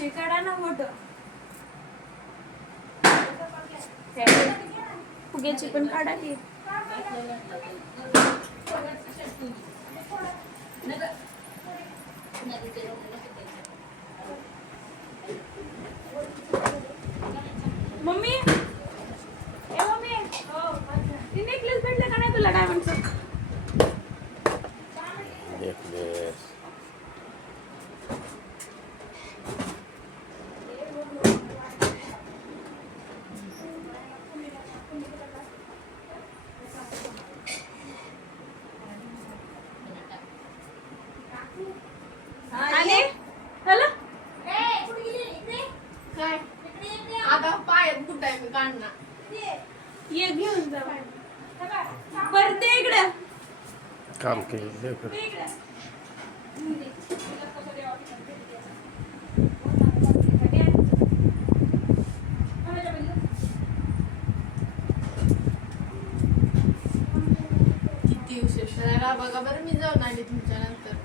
हे काढा ना फोटो. फुग्याची पण काढा की. मम्मी ए मम्मी ती नेकलेस भेटलं का नाही तुला डायमंडचं? नेकलेस आणि चला काय आता पायात कुठाय मी काढणार ये घेऊन जा. परत दे इकडं. काम केलं दे इकडं. किती उशीर झाला बघा बरं. मी जाऊन आली तुमच्या नंतर